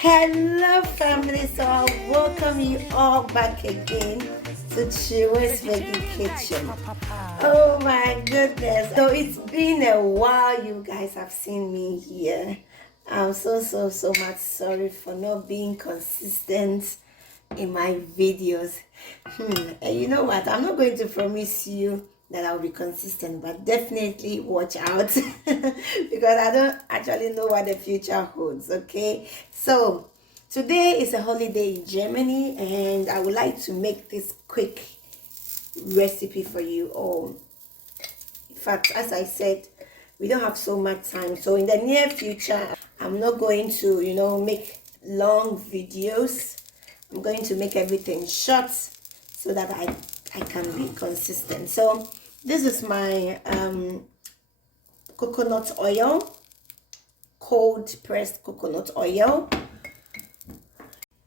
Hello, family. So I welcome you all back again to Chiwe's Veggie Kitchen. Oh my goodness! So it's been a while. You guys have seen me here. I'm so much sorry for not being consistent in my videos. And you know what? I'm not going to promise you that I'll be consistent, but definitely watch out because I don't actually know what the future holds. Okay, so today is a holiday in Germany, and I would like to make this quick recipe for you all. In fact, as I said, we don't have so much time, so in the near future I'm not going to make long videos. I'm going to make everything short so that I can be consistent. So this is my coconut oil, cold pressed coconut oil.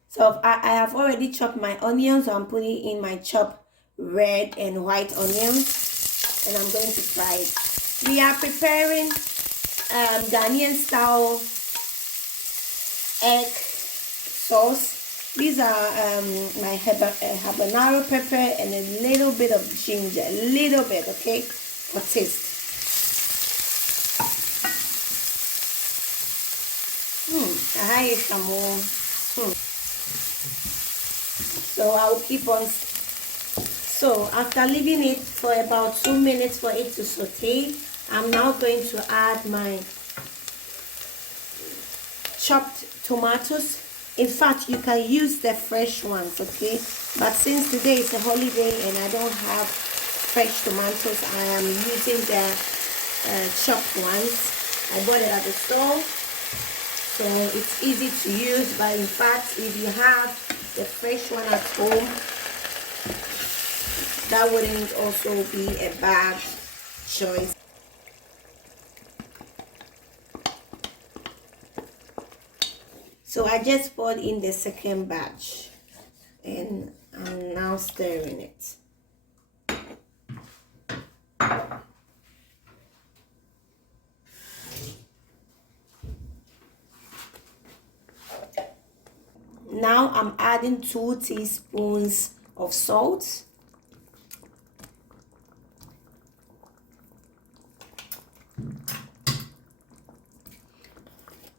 So I have already chopped my onions, so I'm putting in my chopped red and white onions, and I'm going to fry it. We are preparing Ghanaian style egg sauce. These are my habanero pepper and a little bit of ginger, a little bit, okay, for taste. Hi, Shamo. So I'll keep on. So after leaving it for about 2 minutes for it to saute, I'm now going to add my chopped tomatoes. In fact, you can use the fresh ones, okay, but since today is a holiday and I don't have fresh tomatoes, I am using the chopped ones. I bought it at the store, so it's easy to use. But in fact, if you have the fresh one at home, that wouldn't also be a bad choice. So I just poured in the second batch and I'm now stirring it. Now I'm adding 2 teaspoons of salt.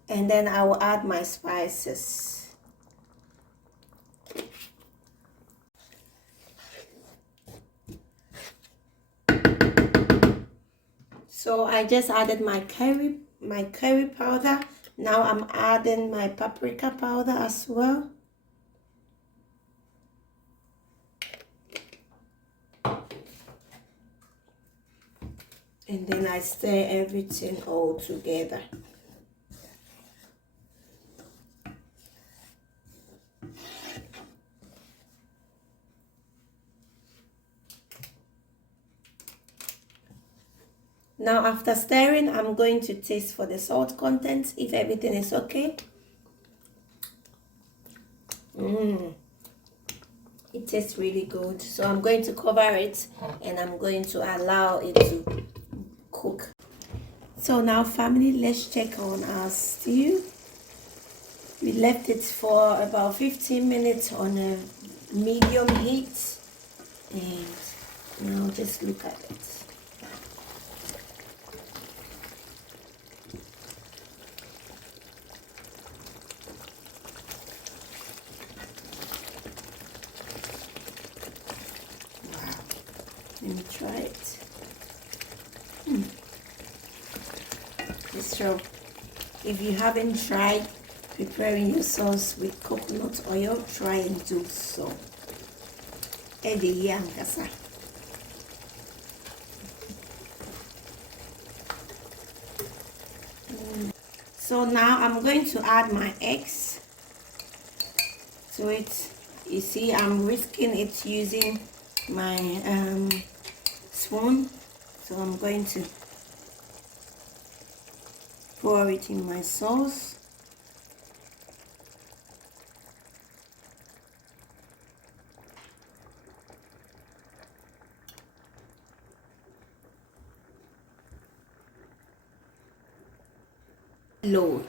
And then I will add my spices. So I just added my curry powder. Now I'm adding my paprika powder as well. And then I stir everything all together. Now after stirring, I'm going to taste for the salt content, if everything is okay. It tastes really good. So I'm going to cover it and I'm going to allow it to cook. So now family, let's check on our stew. We left it for about 15 minutes on a medium heat, and now just look at it. Wow. Let me try it. So if you haven't tried preparing your sauce with coconut oil, try and do so. So now I'm going to add my eggs to it. You see, I'm whisking it using my spoon. So I'm going to pour it in my sauce. Low,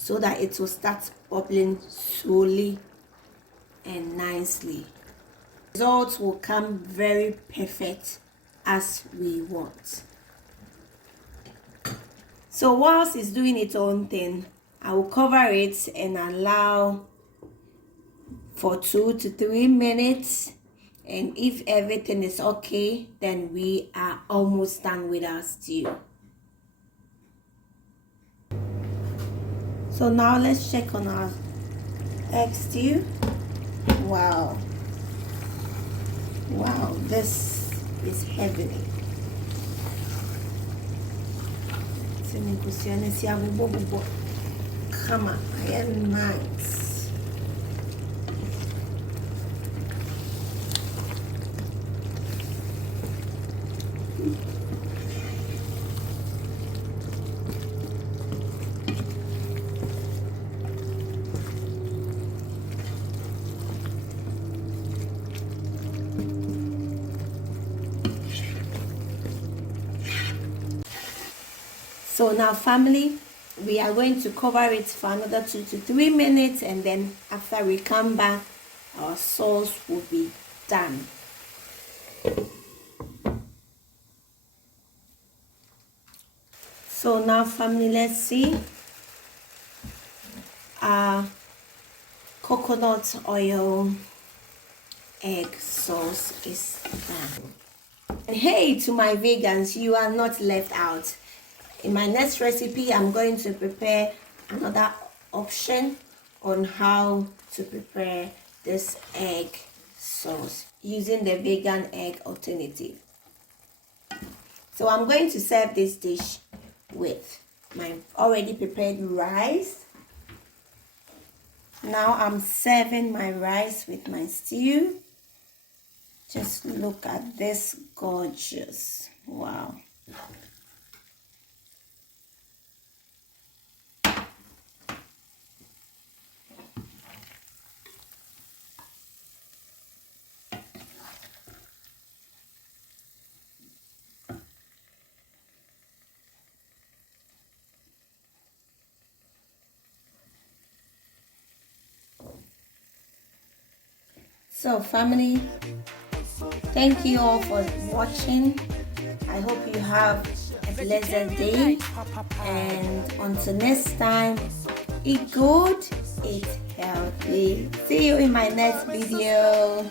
so that it will start bubbling slowly and nicely. Results will come very perfect as we want. So whilst it's doing its own thing, I will cover it and allow for 2 to 3 minutes, and if everything is okay, then we are almost done with our stew. So now let's check on our egg stew. Wow, this is heavenly. Come on, I am nice. So now family, we are going to cover it for another 2 to 3 minutes, and then after we come back, our sauce will be done. So now family, let's see. Our coconut oil egg sauce is done. And hey, to my vegans, you are not left out. In my next recipe, I'm going to prepare another option on how to prepare this egg sauce using the vegan egg alternative. So I'm going to serve this dish with my already prepared rice. Now I'm serving my rice with my stew. Just look at this gorgeous. Wow. So family, thank you all for watching. I hope you have a pleasant day, and until next time, eat good, eat healthy. See you in my next video.